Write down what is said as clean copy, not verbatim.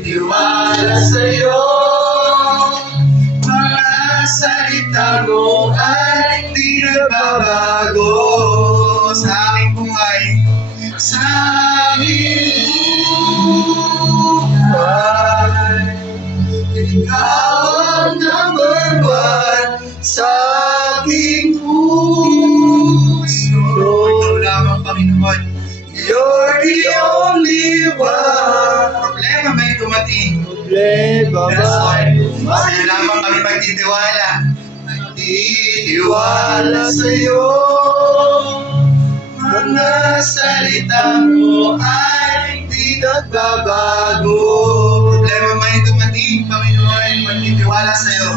magtitiwala sa'yo. Mga salita mo ay di nagbabago sa aking buhay. Sa aking buhay, ikaw ang number one sa aking puso. Ikaw lamang, Panginoon. You're the only one. Problema may dumating. Problema Yes, Lord. ba? Sa'yo lamang kami magtitiwala. Magtitiwala sa'yo. Mga salita mo ay di nagbabago. Problema may dumating, Panginoon, magtitiwala sa'yo.